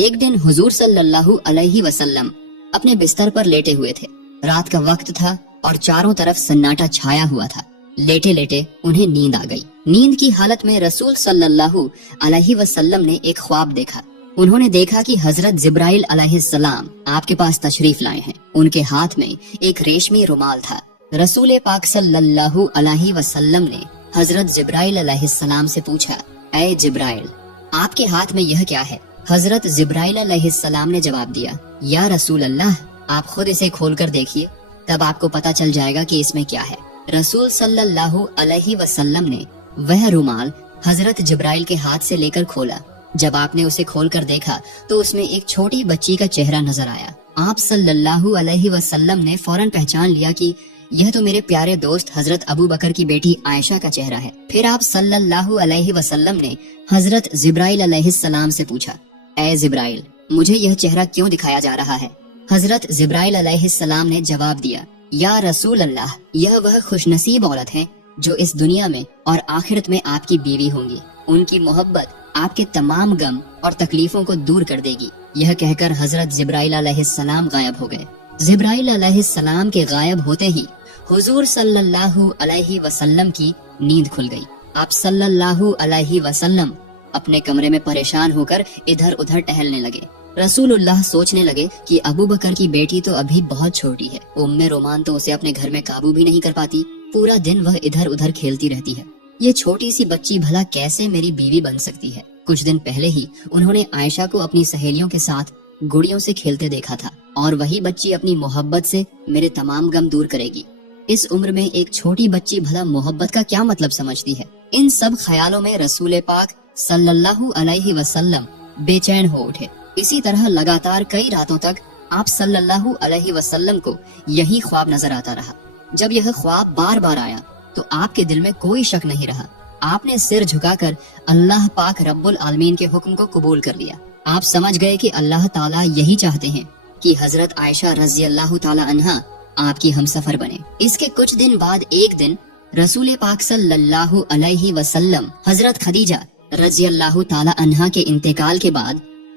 ایک دن حضور صلی اللہ علیہ وسلم اپنے بستر پر لیٹے ہوئے تھے۔ رات کا وقت تھا اور چاروں طرف سناٹا چھایا ہوا تھا۔ لیٹے لیٹے انہیں نیند آ گئی۔ نیند کی حالت میں رسول صلی اللہ علیہ وسلم نے ایک خواب دیکھا۔ انہوں نے دیکھا کہ حضرت جبرائیل علیہ السلام آپ کے پاس تشریف لائے ہیں۔ ان کے ہاتھ میں ایک ریشمی رومال تھا۔ رسول پاک صلی اللہ علیہ وسلم نے حضرت جبرائیل علیہ السلام سے پوچھا، اے جبرائیل، آپ کے ہاتھ میں یہ کیا ہے؟ حضرت جبرائیل علیہ السلام نے جواب دیا، یا رسول اللہ، آپ خود اسے کھول کر دیکھیے، تب آپ کو پتا چل جائے گا کہ اس میں کیا ہے۔ رسول صلی اللہ علیہ وسلم نے وہ رومال حضرت جبرائیل کے ہاتھ سے لے کر کھولا۔ جب آپ نے اسے کھول کر دیکھا تو اس میں ایک چھوٹی بچی کا چہرہ نظر آیا۔ آپ صلی اللہ علیہ وسلم نے فوراً پہچان لیا کہ یہ تو میرے پیارے دوست حضرت ابو بکر کی بیٹی عائشہ کا چہرہ ہے۔ پھر آپ صلی اللہ علیہ وسلم نے حضرت جبرائیل علیہ السلام سے پوچھا، اے جبرائیل، مجھے یہ چہرہ کیوں دکھایا جا رہا ہے؟ حضرت جبرائیل علیہ السلام نے جواب دیا، یا رسول اللہ، یہ وہ خوش نصیب عورت ہے جو اس دنیا میں اور آخرت میں آپ کی بیوی ہوں گی۔ ان کی محبت آپ کے تمام غم اور تکلیفوں کو دور کر دے گی۔ یہ کہہ کر حضرت جبرائیل علیہ السلام غائب ہو گئے۔ جبرائیل علیہ السلام کے غائب ہوتے ہی حضور صلی اللہ علیہ وسلم کی نیند کھل گئی۔ آپ صلی اللہ علیہ وسلم اپنے کمرے میں پریشان ہو کر ادھر ادھر ٹہلنے لگے۔ رسول اللہ سوچنے لگے کہ ابو بکر کی بیٹی تو ابھی بہت چھوٹی ہے، ام رومان تو اسے اپنے گھر میں قابو بھی نہیں کر پاتی، پورا دن وہ ادھر ادھر کھیلتی رہتی ہے، یہ چھوٹی سی بچی بھلا کیسے میری بیوی بن سکتی ہے؟ کچھ دن پہلے ہی انہوں نے عائشہ کو اپنی سہیلیوں کے ساتھ گڑیوں سے کھیلتے دیکھا تھا، اور وہی بچی اپنی محبت سے میرے تمام غم دور کرے گی۔ اس عمر میں ایک چھوٹی بچی بھلا محبت کا کیا مطلب سمجھتی ہے؟ ان سب خیالوں میں رسول پاک صلی اللہ علیہ وسلم بے چین ہو اٹھے۔ اسی طرح لگاتار کئی راتوں تک آپ صلی اللہ علیہ وسلم کو یہی خواب نظر آتا رہا۔ جب یہ خواب بار بار آیا تو آپ کے دل میں کوئی شک نہیں رہا۔ آپ نے سر جھکا کر اللہ پاک رب العالمین کے حکم کو قبول کر لیا۔ آپ سمجھ گئے کہ اللہ تعالیٰ یہی چاہتے ہیں کہ حضرت عائشہ رضی اللہ تعالی عنہا آپ کی ہمسفر بنے۔ اس کے کچھ دن بعد ایک دن رسول پاک صلی اللہ علیہ وسلم حضرت خدیجہ رضی اللہ تعالی عنہا کے انتقال کے بعد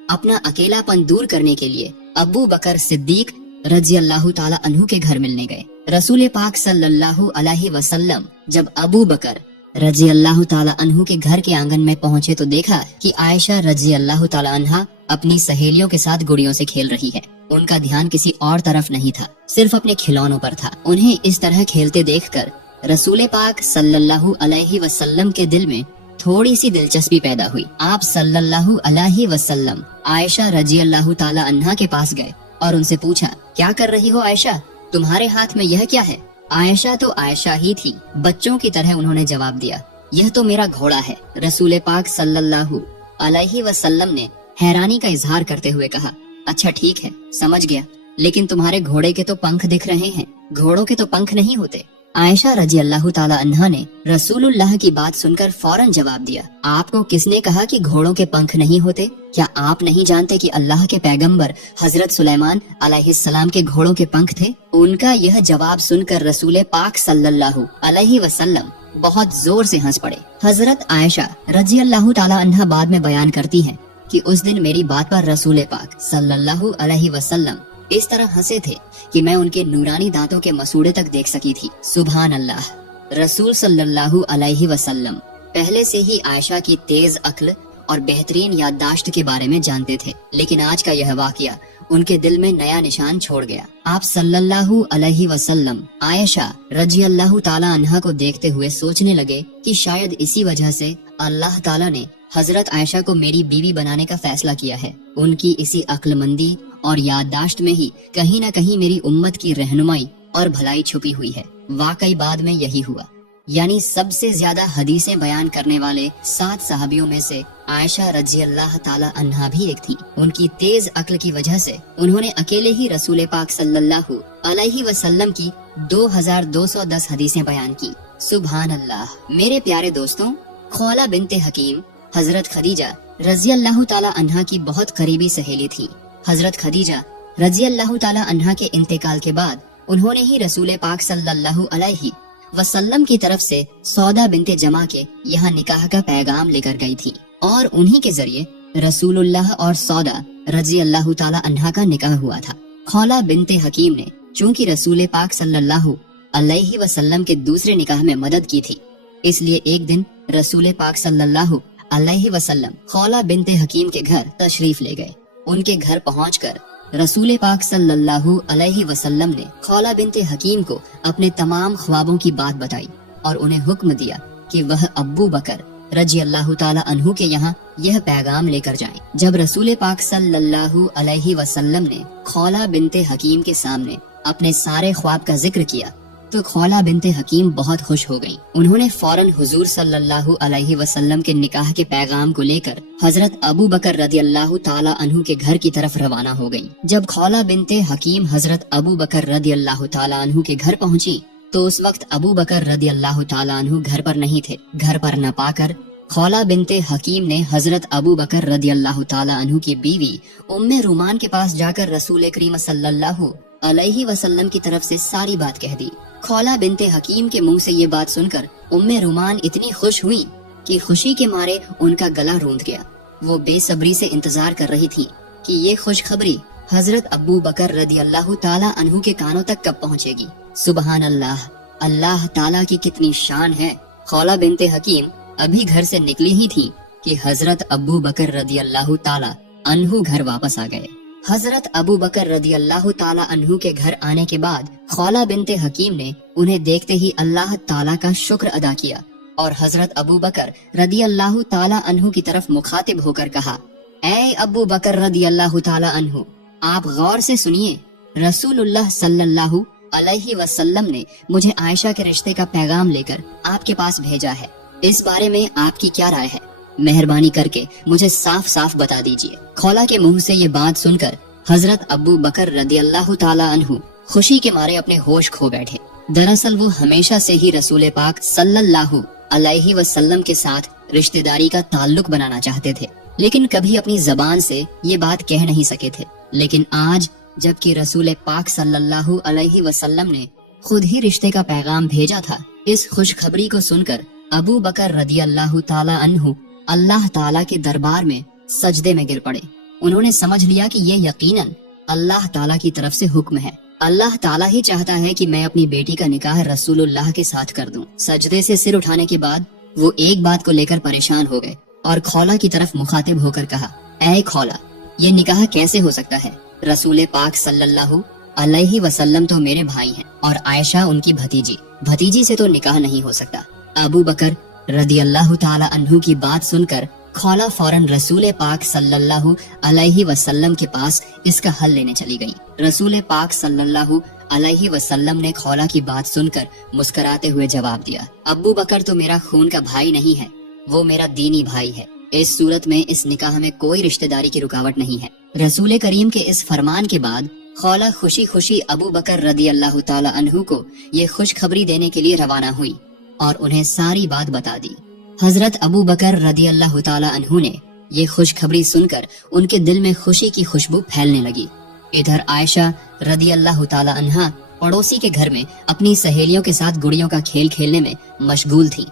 اپنا اکیلا پن دور کرنے کے لیے ابو بکر صدیق رضی اللہ تعالی عنہ کے گھر ملنے گئے۔ رسول پاک صلی اللہ علیہ وسلم جب ابو بکر رضی اللہ تعالی عنہ کے گھر کے آنگن میں پہنچے تو دیکھا کہ عائشہ رضی اللہ تعالی عنہا اپنی سہیلیوں کے ساتھ گڑیوں سے کھیل رہی ہے۔ ان کا دھیان کسی اور طرف نہیں تھا، صرف اپنے کھلونوں پر تھا۔ انہیں اس طرح کھیلتے دیکھ کر رسول پاک صلی اللہ علیہ وسلم کے دل میں تھوڑی سی دلچسپی پیدا ہوئی۔ آپ صلی اللہ علیہ وسلم عائشہ رضی اللہ تعالی عنہا کے پاس گئے اور ان سے پوچھا، کیا کر رہی ہو عائشہ؟ تمہارے ہاتھ میں یہ کیا ہے؟ عائشہ تو عائشہ ہی تھی، بچوں کی طرح انہوں نے جواب دیا، یہ تو میرا گھوڑا ہے۔ رسول پاک صلی اللہ علیہ وسلم نے حیرانی کا اظہار کرتے ہوئے کہا، اچھا ٹھیک ہے، سمجھ گیا، لیکن تمہارے گھوڑے کے تو پنکھ دکھ رہے ہیں، گھوڑوں کے تو پنکھ نہیں ہوتے۔ عائشہ رضی اللہ تعالی عنہا نے رسول اللہ کی بات سن کر فوراً جواب دیا، آپ کو کس نے کہا کہ گھوڑوں کے پنکھ نہیں ہوتے؟ کیا آپ نہیں جانتے کہ اللہ کے پیغمبر حضرت سلیمان علیہ السلام کے گھوڑوں کے پنکھ تھے؟ ان کا یہ جواب سن کر رسول پاک صلی اللہ علیہ وسلم بہت زور سے ہنس پڑے۔ حضرت عائشہ رضی اللہ تعالی عنہا بعد میں بیان کرتی ہیں کہ اس دن میری بات پر رسول پاک صلی اللہ علیہ وسلم اس طرح ہنسے تھے کہ میں ان کے نورانی دانتوں کے مسوڑے تک دیکھ سکی تھی۔ سبحان اللہ۔ رسول صلی اللہ علیہ وسلم پہلے سے ہی عائشہ کی تیز عقل اور بہترین یادداشت کے بارے میں جانتے تھے، لیکن آج کا یہ واقعہ ان کے دل میں نیا نشان چھوڑ گیا۔ آپ صلی اللہ علیہ وسلم عائشہ رضی اللہ تعالی عنہا کو دیکھتے ہوئے سوچنے لگے کہ شاید اسی وجہ سے اللہ تعالی نے حضرت عائشہ کو میری بیوی بنانے کا فیصلہ کیا ہے۔ ان کی اسی عقل مندی اور یادداشت میں ہی کہیں نہ کہیں میری امت کی رہنمائی اور بھلائی چھپی ہوئی ہے۔ واقعی بعد میں یہی ہوا، یعنی سب سے زیادہ حدیثیں بیان کرنے والے 7 صحابیوں میں سے عائشہ رضی اللہ تعالی عنہا بھی ایک تھی۔ ان کی تیز عقل کی وجہ سے انہوں نے اکیلے ہی رسول پاک صلی اللہ علیہ وسلم کی 2210 حدیثیں بیان کی۔ سبحان اللہ۔ میرے پیارے دوستوں، خولہ بنت حکیم حضرت خدیجہ رضی اللہ تعالی عنہا کی بہت قریبی سہیلی تھی۔ حضرت خدیجہ رضی اللہ تعالی عنہا کے انتقال کے بعد انہوں نے ہی رسول پاک صلی اللہ علیہ وسلم کی طرف سے سودا بنت جمع کے یہاں نکاح کا پیغام لے کر گئی تھی، اور انہی کے ذریعے رسول اللہ اور سودا रजी अल्लाह ताला अन्हा का निकाह हुआ था। खौला बिनते हकीम ने चूंकि रसूल पाक सल्लल्लाहु अलैहि वसल्लम के दूसरे निकाह में मदद की थी, इसलिए एक दिन रसूल पाक सल्लल्लाहु अलैहि वसल्लम खौला बिनते हकीम के घर तशरीफ ले गए। उनके घर पहुंचकर रसूल पाक सल्लल्लाहु अलैहि वसल्लम ने खौला बिनते हकीम को अपने तमाम ख्वाबों की बात बताई और उन्हें हुक्म दिया कि वह अब्बू बकर रजी अल्लाह ताला अन्हु के यहाँ यह पैगाम लेकर जाएं। जब रसूल पाक सल्लल्लाहु अलैहि वसल्लम ने खौला बिनते हकीम के सामने अपने सारे ख्वाब का जिक्र किया तो खौला बिनते हकीम बहुत खुश हो गईं। उन्होंने फौरन हुजूर सल्लल्लाहु अलैहि वसल्लम के निकाह के पैगाम को लेकर हजरत अबू बकर रदी अल्लाह ताला अन्हु के घर की तरफ रवाना हो गईं। जब खौला बिनते हकीम हजरत अबू बकर रदी अल्लाह ताला अन्हु के घर पहुंची तो उस वक्त अबू बकर रदी अल्लाह ताला अन्हु घर पर नहीं थे। घर पर न पाकर खौला बिनते हकीम ने हजरत अबू बकर रदी अल्लाह ताला अन्हु की बीवी उम्मे रुमान के पास जाकर रसूल करीम सल्लल्लाहु अलैहि वसल्लम की तरफ से सारी बात कह दी। खौला बिनते हकीम के मुंह से ये बात सुनकर उम्मे रुमान इतनी खुश हुई कि खुशी के मारे उनका गला रूंध गया। वो बेसब्री से इंतजार कर रही थी कि ये खुशखबरी हजरत अबू बकर रदी अल्लाह ताला अन्हु के कानों तक कब पहुंचेगी। सुबहान अल्लाह, अल्लाह ताला की कितनी शान है। खौला बिनते हकीम अभी घर से निकली ही थी कि हजरत अबू बकर रदी अल्लाह ताला अन्हु घर वापस आ गए। हजरत अबू बकर रदी अल्लाह ताला अन्हु के घर आने के बाद खौला बिनते हकीम ने उन्हें देखते ही अल्लाह ताला का शुक्र अदा किया और हजरत अबू बकर रदी अल्लाह ताला अन्हु की तरफ मुखातिब होकर कहा, ऐ अबू बकर रदी अल्लाह ताला अन्हु, आप गौर से सुनिए, रसूलुल्लाह सल्लल्लाहु अलैहि वसल्लम ने मुझे आयशा के रिश्ते का पैगाम लेकर आपके पास भेजा है। इस बारे में आपकी क्या राय है? मेहरबानी करके मुझे साफ साफ बता दीजिए। खौला के मुंह से ये बात सुनकर हजरत अबू बकर रदी अल्लाह ताला अन्हु खुशी के मारे अपने होश खो बैठे। दरअसल वो हमेशा से ही रसूल पाक सल्लल्लाहु अलैहि वसल्लम के साथ रिश्तेदारी का ताल्लुक बनाना चाहते थे, लेकिन कभी अपनी जबान से ये बात कह नहीं सके थे। लेकिन आज जबकि रसूल पाक सल्लल्लाहु अलैहि वसल्लम ने खुद ही रिश्ते का पैगाम भेजा था, इस खुशखबरी को सुनकर अबू बकर रदी अल्लाह ताला अन्हु अल्लाह ताला के दरबार में सजदे में गिर पड़े। उन्होंने समझ लिया कि ये यकीनन अल्लाह ताला की तरफ से हुक्म है। अल्लाह ताला ही चाहता है कि मैं अपनी बेटी का निकाह रसूलुल्लाह के साथ कर दूं। सजदे से सिर उठाने के बाद वो एक बात को लेकर परेशान हो गए और खौला की तरफ मुखातिब होकर कहा, ऐ खौला, ये निकाह कैसे हो सकता है? रसूल पाक सल्लल्लाहु अलैहि वसल्लम तो मेरे भाई हैं और आयशा उनकी भतीजी से तो निकाह नहीं हो सकता। अबू बकर रदी अल्लाह ताला अन्हु की बात सुनकर खौला फौरन रसूल पाक सल्लल्लाहु अलैहि वसल्लम के पास इसका हल लेने चली गई। रसूल पाक सल्लल्लाहु अलैहि वसल्लम ने खौला की बात सुनकर मुस्कुराते हुए जवाब दिया, अब्बू बकर तो मेरा खून का भाई नहीं है, वो मेरा दीनी भाई है। इस सूरत में इस निकाह में कोई रिश्तेदारी की रुकावट नहीं है। रसूल करीम के इस फरमान के बाद खौला खुशी खुशी अबू बकर रदी अल्लाह ताला अन्हु को ये खुशखबरी देने के लिए रवाना हुई और उन्हें सारी बात बता दी। हजरत अबू बकर रदी अल्लाह ताला अन्हु ने ये खुशखबरी सुनकर उनके दिल में खुशी की खुशबू फैलने लगी। इधर आयशा रदी अल्लाह ताला अन्हा पड़ोसी के घर में अपनी सहेलियों के साथ गुड़ियों का खेल खेलने में मशगूल थी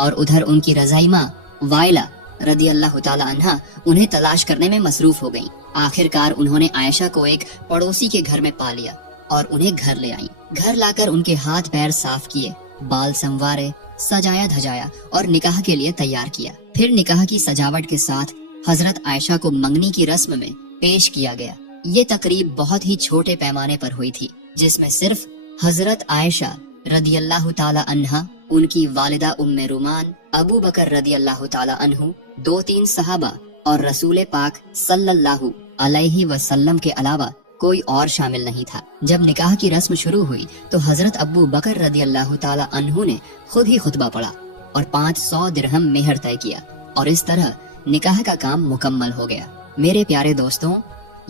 और उधर उनकी रजाई माँ वाइला रदी अल्लाह ताला अन्हा उन्हें तलाश करने में मसरूफ हो गयी। आखिरकार उन्होंने आयशा को एक पड़ोसी के घर में पा लिया और उन्हें घर ले आई। घर लाकर उनके हाथ पैर साफ किए, बाल संवारे, सजाया धजाया और निकाह के लिए तैयार किया। फिर निकाह की सजावट के साथ हजरत आयशा को मंगनी की रस्म में पेश किया गया। ये तकरीब बहुत ही छोटे पैमाने पर हुई थी, जिसमें सिर्फ हजरत आयशा रदी अल्लाह ताला अन्हा, उनकी वालिदा उम्मे रुमान, अबू बकर रदी अल्लाह ताला अन्हु, 2-3 सहाबा और रसूल पाक सल्लल्लाहु अलैहि वसल्लम के अलावा कोई और शामिल नहीं था। जब निकाह की रस्म शुरू हुई तो हजरत अबू बकर रदी अल्लाह ताला अन्हु ने खुद ही खुतबा पढ़ा और 500 दिरहम मेहर तय किया और इस तरह निकाह का काम मुकम्मल हो गया। मेरे प्यारे दोस्तों,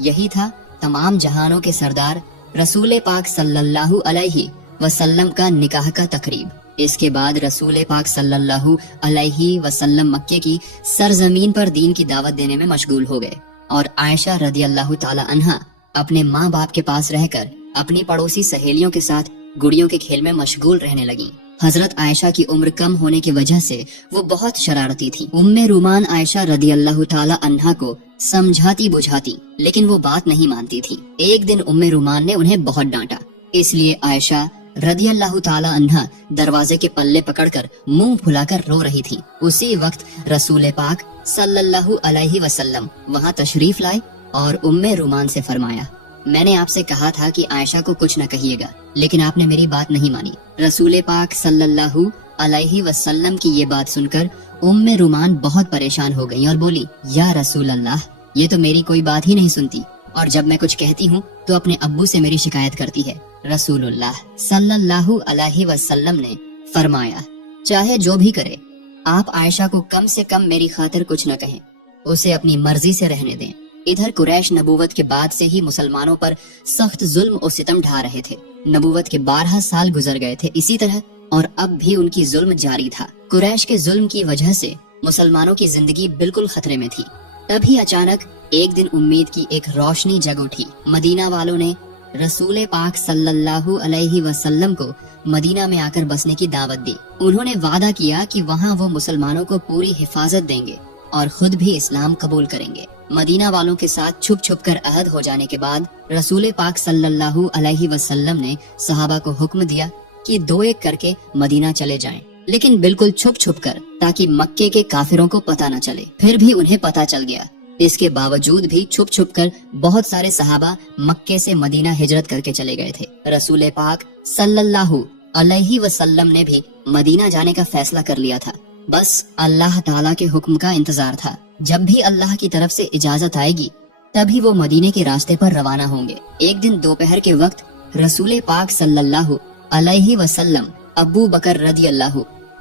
यही था तमाम जहानों के सरदार रसूल पाक सल्लल्लाहु अलैहि वसल्लम का निकाह का तकरीब। इसके बाद रसूल पाक सल्लल्लाहु अलैहि वसल्लम मक्के की सरजमीन पर दीन की दावत देने में मशगूल हो गए और आयशा रदी अल्लाह ताला अन्हा अपने माँ बाप के पास रहकर अपनी पड़ोसी सहेलियों के साथ गुड़ियों के खेल में मशगूल रहने लगी। हजरत आयशा की उम्र कम होने की वजह से वो बहुत शरारती थी। उम्मे रुमान आयशा रदी अल्लाह ताला अन्हा को समझाती बुझाती, लेकिन वो बात नहीं मानती थी। एक दिन उम्मे रुमान ने उन्हें बहुत डांटा, इसलिए आयशा रदी अल्लाह ताला अन्हा दरवाजे के पल्ले पकड़कर मुंह फुलाकर रो रही थी। उसी वक्त रसूल पाक सल्लल्लाहु अलैहि वसल्लम वहाँ तशरीफ लाए और उम्मे रुमान से फरमाया, मैंने आपसे कहा था कि आयशा को कुछ न कहिएगा, लेकिन आपने मेरी बात नहीं मानी। रसूल पाक सल्लल्लाहु अलैहि वसल्लम की ये बात सुनकर उम्मे रुमान बहुत परेशान हो गई और बोली, या रसूल अल्लाह, ये तो मेरी कोई बात ही नहीं सुनती, और जब मैं कुछ कहती हूँ तो अपने अब्बू से मेरी शिकायत करती है। रसूलुल्लाह सल्लल्लाहु अलैहि वसल्लम ने फरमाया, चाहे जो भी करे, आप आयशा को कम से कम मेरी खातिर कुछ न कहें, उसे अपनी मर्जी से रहने दें। इधर कुरैश नबूवत के बाद से ही मुसलमानों पर सख्त जुल्म और सितम ढा रहे थे। नबूवत के 12 साल गुजर गए थे इसी तरह, और अब भी उनकी जुल्म जारी था। कुरैश के जुल्म की वजह से मुसलमानों की जिंदगी बिल्कुल खतरे में थी। तभी अचानक एक दिन उम्मीद की एक रोशनी जग उठी। मदीना वालों ने रसूल पाक सल्लल्लाहु अलैहि वसल्लम को मदीना में आकर बसने की दावत दी। उन्होंने वादा किया कि वहाँ वो मुसलमानों को पूरी हिफाजत देंगे और खुद भी इस्लाम कबूल करेंगे। मदीना वालों के साथ छुप छुप कर अहद हो जाने के बाद रसूल पाक सल्लल्लाहु अलैहि वसल्लम ने सहाबा को हुक्म दिया कि 2-1 करके मदीना चले जाएं, लेकिन बिल्कुल छुप छुप कर, ताकि मक्के के काफिरों को पता न चले। फिर भी उन्हें पता चल गया। इसके बावजूद भी छुप छुप कर बहुत सारे सहाबा मक्के से मदीना हिजरत करके चले गए थे। रसूल पाक सल्लल्लाहु अलैहि वसल्लम ने भी मदीना जाने का फैसला कर लिया था। बस अल्लाह ताला के हुक्म का इंतजार था। जब भी अल्लाह की तरफ से इजाजत आएगी तभी वो मदीने के रास्ते पर रवाना होंगे। एक दिन दोपहर के वक्त रसूल पाक सल्लल्लाहु अलैहि वसल्लम अबू बकर रदी अल्लाह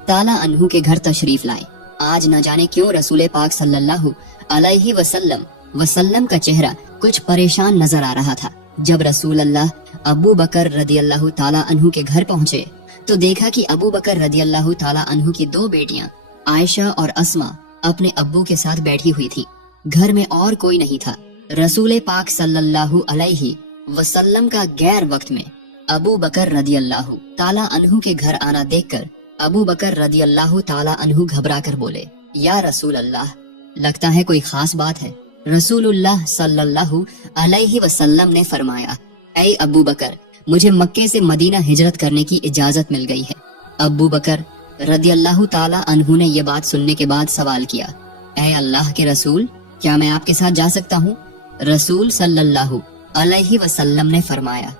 ताला अन्हु के घर तशरीफ लाए। आज न जाने क्यों रसूल पाक सल्लल्लाहु अलैहि वसल्लम का चेहरा कुछ परेशान नजर आ रहा था। जब रसूल अल्लाह अबू बकर रदी अल्लाह ताला अन्हु के घर पहुँचे तो देखा कि अबू बकर रदी अल्लाह ताला अन्हु की 2 बेटियां आयशा और अस्मा अपने अब्बू के साथ बैठी हुई थी। घर में और कोई नहीं था। रसूल पाक सल्लल्लाहु अलैहि वसल्लम का गैर वक्त में अबू बकर रदी अल्लाह ताला अन्हु के घर आना देखकर अबू बकर रदी अल्लाह ताला अन्हु घबरा कर बोले, या रसूल अल्लाह, लगता है कोई खास बात है। रसूलुल्लाह सल्लल्लाहु अलैहि वसल्लम ने फरमाया, ऐ अबू बकर, मुझे मक्के से मदीना हिजरत करने की इजाजत मिल गई है। अबू बकर रदी अल्लाह ताला अन्हु ने ये बात सुनने के बाद सवाल किया, ऐ अल्लाह के रसूल, क्या मैं आपके साथ जा सकता हूँ? रसूल सल्लल्लाहु अलैहि वसल्लम ने फरमाया,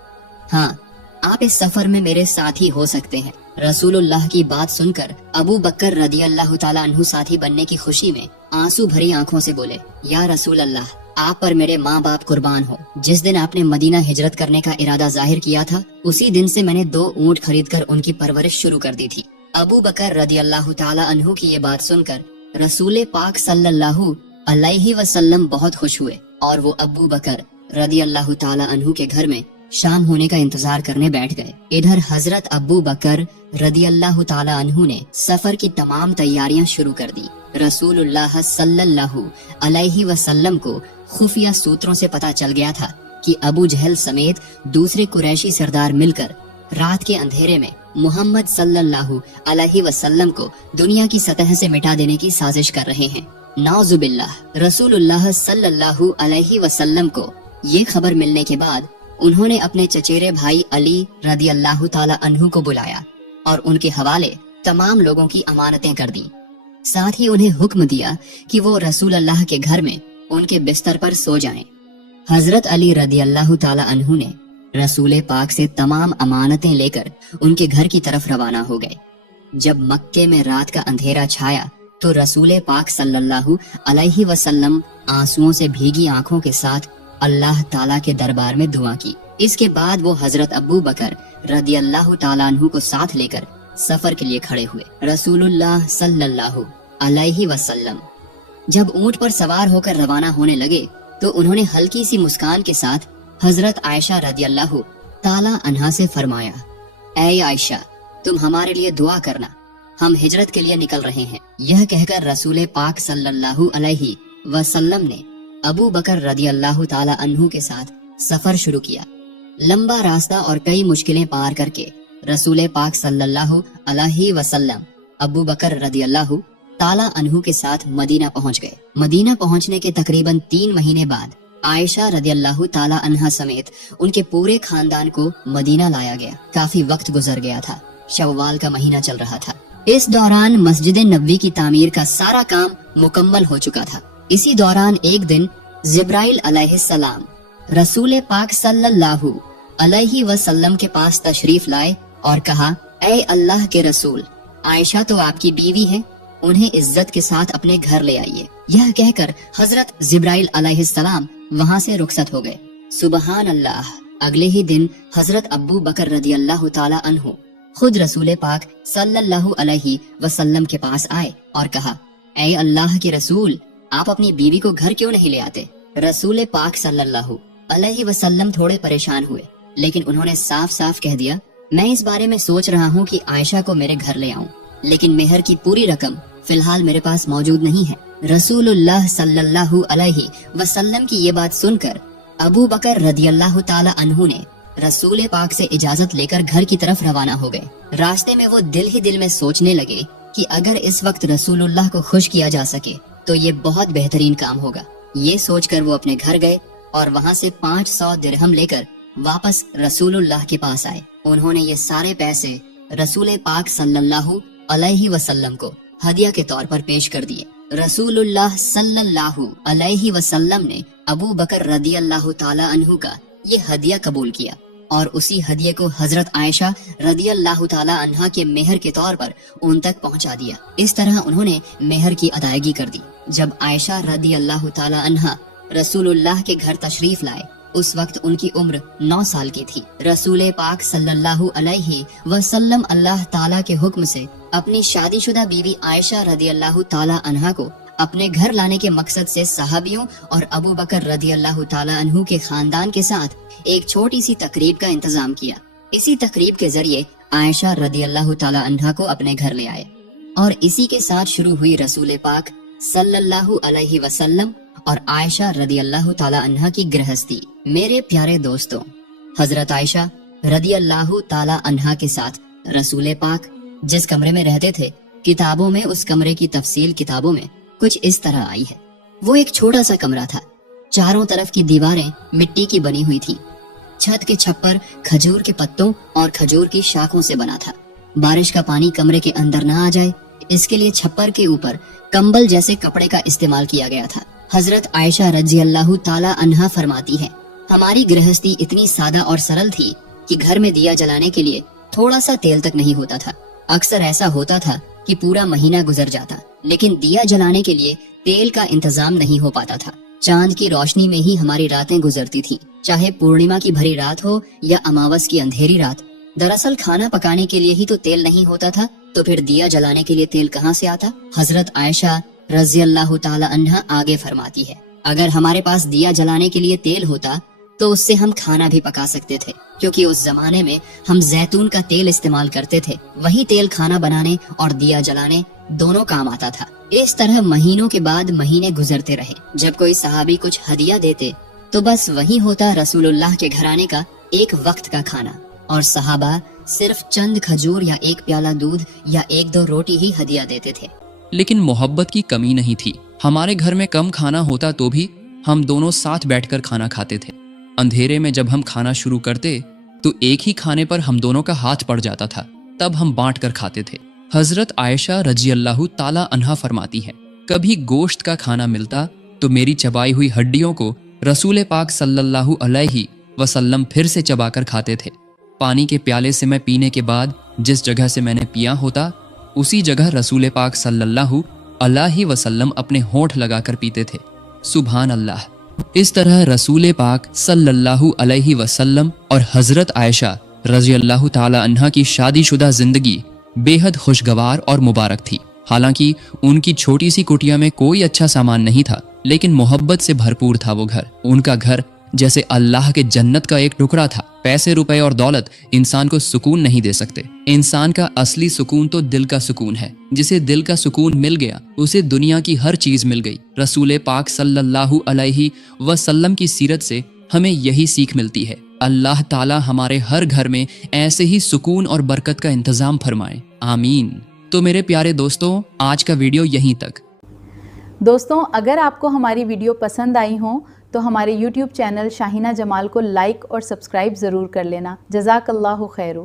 हाँ, आप इस सफर में मेरे साथ ही हो सकते हैं। रसूलुल्लाह की बात सुनकर अबू बकर रदी अल्लाह ताला अन्हु साथी बनने की खुशी में आंसू भरी आंखों से बोले, या रसूल अल्लाह, आप पर मेरे माँ बाप कुर्बान हो। जिस दिन आपने मदीना हिजरत करने का इरादा जाहिर किया था, उसी दिन से मैंने 2 ऊँट खरीद कर उनकी परवरिश शुरू कर दी थी। अबू बकर रदी अल्लाह ताला अन्हु की ये बात सुनकर रसूल पाक सल्लल्लाहु अलैहि वसल्लम बहुत खुश हुए और वो अबू बकर रदी अल्लाह ताला अन्हु के घर में शाम होने का इंतजार करने बैठ गए। इधर हजरत अबू बकर रदी अल्लाह ताला अन्हु ने सफर की तमाम तैयारियां शुरू कर दी। रसूलुल्लाह सल्लल्लाहु अलैहि वसल्लम को खुफिया सूत्रों से पता चल गया था कि अबू जहल समेत दूसरे कुरैशी सरदार मिलकर रात के अंधेरे में मोहम्मद सल्लल्लाहु अलैहि वसल्लम को दुनिया की सतह से मिटा देने की साजिश कर रहे हैं। नाउजुबिल्लाह। रसूलुल्लाह सल्लल्लाहु अलैहि वसल्लम को ये खबर मिलने के बाद उन्होंने अपने चचेरे भाई अली रदी अल्लाह ताला अन्हु को बुलाया और उनके हवाले तमाम लोगों की अमानतें कर दी। साथ ही उन्हें हुक्म दिया कि वो रसूल अल्लाह के घर में उनके बिस्तर पर सो जाएं। हजरत अली रदी अल्लाह ताला अन्हु ने रसूल पाक से तमाम अमानतें लेकर उनके घर की तरफ रवाना हो गए। जब मक्के में रात का अंधेरा छाया तो रसूल पाक सल्लल्लाहु अलैहि वसल्लम आंसुओं से भीगी आंखों के साथ अल्लाह ताला के दरबार में दुआ की। इसके बाद वो हजरत अबू बकर रदी अल्लाह ताला अन्हु को साथ लेकर सफर के लिए खड़े हुए। रसूलुल्लाह सल्लल्लाहु अलैहि वसल्लम जब ऊंट पर सवार होकर रवाना होने लगे तो उन्होंने हल्की सी मुस्कान के साथ हजरत आयशा रदी अल्लाह ताला अन्हा से फरमाया, ऐ आयशा, तुम हमारे लिए दुआ करना, हम हिजरत के लिए निकल रहे हैं। यह कहकर रसूल पाक सल्लल्लाहु अलैहि वसल्लम ने अबू बकर रदी अल्लाह ताला अन्हु के साथ सफर शुरू किया। लंबा रास्ता और कई मुश्किलें पार करके रसूल पाक सल्लल्लाहु अलैहि वसल्लम अबू बकर रदियल्लाहु ताला अन्हु के साथ मदीना पहुंच गए। मदीना पहुंचने के तकरीबन 3 महीने बाद आयशा रदियल्लाहु ताला अन्हा समेत उनके पूरे खानदान को मदीना लाया गया। काफी वक्त गुजर गया था, शव्वाल का महीना चल रहा था। इस दौरान मस्जिद नबवी की तामीर का सारा काम मुकम्मल हो चुका था। इसी दौरान एक दिन जिब्राइल अलैहिस्सलाम रसूल पाक सल्लल्लाहु अलैहि वसल्लम के पास तशरीफ लाए और कहा, ऐ अल्लाह के रसूल, आयशा तो आपकी बीवी है, उन्हें इज्जत के साथ अपने घर ले आइए। यह कहकर हजरत जिब्राइल अलैहिस्सलाम वहाँ से रुखसत हो गए। सुबहान अल्लाह। अगले ही दिन हजरत अबू बकर रदियल्लाहु ताला अन्हु खुद रसूल पाक सल्लल्लाहु अलैहि वसल्लम के पास आए और कहा, ऐ अल्लाह के रसूल, आप अपनी बीवी को घर क्यों नहीं ले आते? रसूल पाक सल्लल्लाहु अलैहि वसल्लम थोड़े परेशान हुए, लेकिन उन्होंने साफ साफ कह दिया, मैं इस बारे में सोच रहा हूँ कि आयशा को मेरे घर ले आऊं, लेकिन मेहर की पूरी रकम फिलहाल मेरे पास मौजूद नहीं है। रसूलुल्लाह सल्लल्लाहु अलैहि वसल्लम की ये बात सुनकर अबू बकर रदियल्लाहु ताला अन्हु ने रसूल पाक से इजाजत लेकर घर की तरफ रवाना हो गए। रास्ते में वो दिल ही दिल में सोचने लगे कि अगर इस वक्त रसूलुल्लाह को खुश किया जा सके तो ये बहुत बेहतरीन काम होगा। ये सोचकर वो अपने घर गए और वहाँ से 500 दिरहम लेकर वापस रसूलुल्लाह के पास आए। उन्होंने ये सारे पैसे रसूल पाक सल्लल्लाहु अलैहि वसल्लम को हदिया के तौर पर पेश कर दिए। रसूलुल्लाह सल्लल्लाहु अलैहि वसल्लम ने अबू बकर रदियल्लाहु ताला अन्हु का ये हदिया कबूल किया और उसी हदिये को हजरत आयशा रदियल्लाहु ताला अन्हा के मेहर के तौर पर उन तक पहुंचा दिया। इस तरह उन्होंने मेहर की अदायगी कर दी। जब आयशा रदियल्लाहु ताला अन्हा रसूलुल्लाह के घर तशरीफ लाए, उस वक्त उनकी उम्र 9 साल की थी। रसूल पाक सल्लल्लाहु अलैहि वसल्लम अल्लाह ताला के हुक्म से अपनी शादीशुदा बीवी आयशा रदियल्लाहु ताला अन्हा को अपने घर लाने के मकसद से सहाबियों और अबू बकर रदियल्लाहु ताला अन्हु के खानदान के साथ एक छोटी सी तकरीब का इंतजाम किया। इसी तकरीब के जरिए आयशा रदियल्लाहु ताला अन्हा को अपने घर ले आए और इसी के साथ शुरू हुई रसूल पाक सल्लल्लाहु अलैहि वसल्लम और आयशा रदियल्लाहु ताला अन्हा की गृहस्थी। मेरे प्यारे दोस्तों, हजरत आयशा रदियल्लाहु ताला अन्हा के साथ रसूल पाक जिस कमरे में रहते थे, किताबों में उस कमरे की तफसील किताबों में कुछ इस तरह आई है। वो एक छोटा सा कमरा था। चारों तरफ की दीवारें मिट्टी की बनी हुई थी। छत के छप्पर खजूर के पत्तों और खजूर की शाखों से बना था। बारिश का पानी कमरे के अंदर न आ जाए, इसके लिए छप्पर के ऊपर कंबल जैसे कपड़े का इस्तेमाल किया गया था। हजरत आयशा रज़ियल्लाहु ताला अन्हा फरमाती है, हमारी गृहस्थी इतनी सादा और सरल थी कि घर में दिया जलाने के लिए थोड़ा सा तेल तक नहीं होता था। अक्सर ऐसा होता था कि पूरा महीना गुजर जाता, लेकिन दिया जलाने के लिए तेल का इंतजाम नहीं हो पाता था। चांद की रोशनी में ही हमारी रातें गुजरती थी, चाहे पूर्णिमा की भरी रात हो या अमावस की अंधेरी रात। दरअसल खाना पकाने के लिए ही तो तेल नहीं होता था, तो फिर दिया जलाने के लिए तेल कहाँ से आता? हजरत आयशा रज़ियल्लाहु ताला अन्हा आगे फरमाती है, अगर हमारे पास दिया जलाने के लिए तेल होता तो उससे हम खाना भी पका सकते थे, क्योंकि उस जमाने में हम जैतून का तेल इस्तेमाल करते थे। वही तेल खाना बनाने और दिया जलाने दोनों काम आता था। इस तरह महीनों के बाद महीने गुजरते रहे। जब कोई सहाबी कुछ हदिया देते तो बस वही होता रसूलुल्लाह के घराने का एक वक्त का खाना, और सहाबा सिर्फ चंद खजूर या एक प्याला दूध या 1-2 रोटी ही हदिया देते थे। लेकिन मोहब्बत की कमी नहीं थी। हमारे घर में कम खाना होता तो भी हम दोनों साथ बैठकर खाना खाते थे। अंधेरे में जब हम खाना शुरू करते तो एक ही खाने पर हम दोनों का हाथ पड़ जाता था, तब हम बांट कर खाते थे। हजरत आयशा रज़ियल्लाहु ताला अन्हा फरमाती है, कभी गोश्त का खाना मिलता तो मेरी चबाई हुई हड्डियों को रसूल पाक सल्लल्लाहु अलैहि वसल्लम फिर से चबाकर खाते थे। पानी के प्याले से मैं पीने के बाद जिस जगह से मैंने पिया होता, उसी जगह रसूल पाक सल्लल्लाहु अलैहि वसल्लम अपने होंठ लगाकर पीते थे। सुभान अल्लाह। इस तरह रसूल पाक सल्लल्लाहु अलैहि वसल्लम और हजरत आयशा रज़ियल्लाहु ताला अन्हा की शादीशुदा जिंदगी बेहद खुशगवार और मुबारक थी। हालांकि उनकी छोटी सी कुटिया में कोई अच्छा सामान नहीं था, लेकिन मोहब्बत से भरपूर था वो घर। उनका घर जैसे अल्लाह के जन्नत का एक टुकड़ा था। पैसे रुपए और दौलत इंसान को सुकून नहीं दे सकते। इंसान का असली सुकून तो दिल का सुकून है। जिसे दिल का सुकून मिल गया उसे दुनिया की हर चीज मिल गई। रसूल पाक सल्लल्लाहु अलैहि वसल्लम की सीरत से हमें यही सीख मिलती है। اللہ تعالیٰ ہمارے ہر گھر میں ایسے ہی سکون اور برکت کا انتظام فرمائے، آمین۔ تو میرے پیارے دوستوں، آج کا ویڈیو یہیں تک۔ دوستوں، اگر آپ کو ہماری ویڈیو پسند آئی ہوں تو ہمارے یوٹیوب چینل شاہینہ جمال کو لائک اور سبسکرائب ضرور کر لینا۔ جزاک اللہ خیر۔